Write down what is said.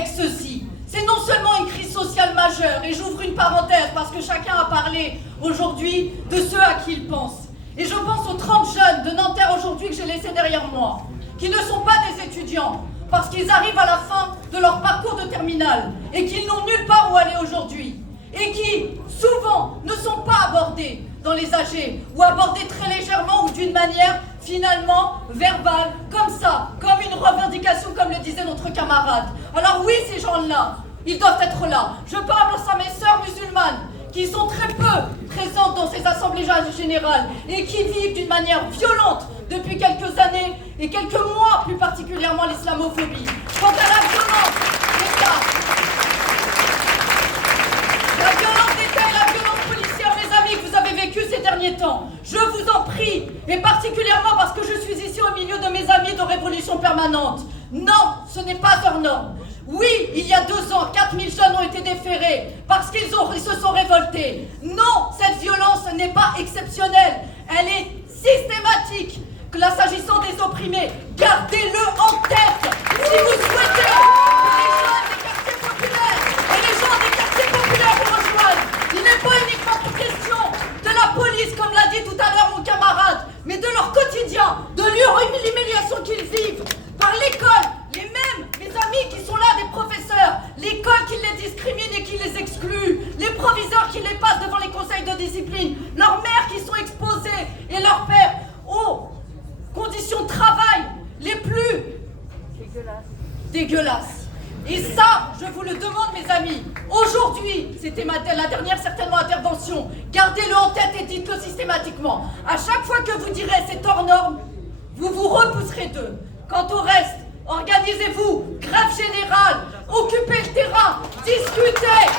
avec ceci. C'est non seulement une crise sociale majeure, et j'ouvre une parenthèse parce que chacun a parlé aujourd'hui de ceux à qui il pense. Et je pense aux 30 jeunes de Nanterre aujourd'hui que j'ai laissés derrière moi, qui ne sont pas des étudiants, parce qu'ils arrivent à la fin de leur parcours de terminale et qu'ils n'ont nulle part où aller aujourd'hui, et qui, souvent, ne sont pas abordés dans les AG, ou abordés très légèrement ou d'une manière finalement verbale, comme ça, comme une revendication, comme le disait notre camarade. Alors oui, ces gens-là, ils doivent être là. Je parle à mes sœurs musulmanes, qui sont très peu présentes dans ces assemblées générales et qui vivent d'une manière violente depuis quelques années et quelques mois plus particulièrement l'islamophobie. Quant à la violence d'État, et la violence policière, mes amis, que vous avez vécu ces derniers temps, je vous en prie, et particulièrement parce que je suis ici au milieu de mes amis de Révolution Permanente, non, ce n'est pas hors norme. Oui, il y a 2 ans, 4000 jeunes ont été déférés parce qu'ils se sont révoltés. Non, cette violence n'est pas exceptionnelle, elle est systématique. Que là, s'agissant des opprimés, gardez-le en tête. Si vous souhaitez que les gens des quartiers populaires vous rejoignent, il n'est pas uniquement question de la police, comme l'a dit tout à l'heure mon camarade, mais de leur quotidien, de l'humiliation qu'ils vivent par l'école. Les mêmes, mes amis qui sont là, des professeurs, l'école qui les discrimine et qui les exclut, les proviseurs qui les passent devant les conseils de discipline, leurs mères qui sont exposées et leurs pères aux conditions de travail les plus dégueulasses. Et ça, je vous le demande, mes amis, aujourd'hui, c'était la dernière certainement intervention, gardez-le en tête et dites-le systématiquement. À chaque fois que vous direz c'est hors norme, vous vous repousserez d'eux. Quant au reste, organisez-vous, grève générale, occupez le terrain, discutez.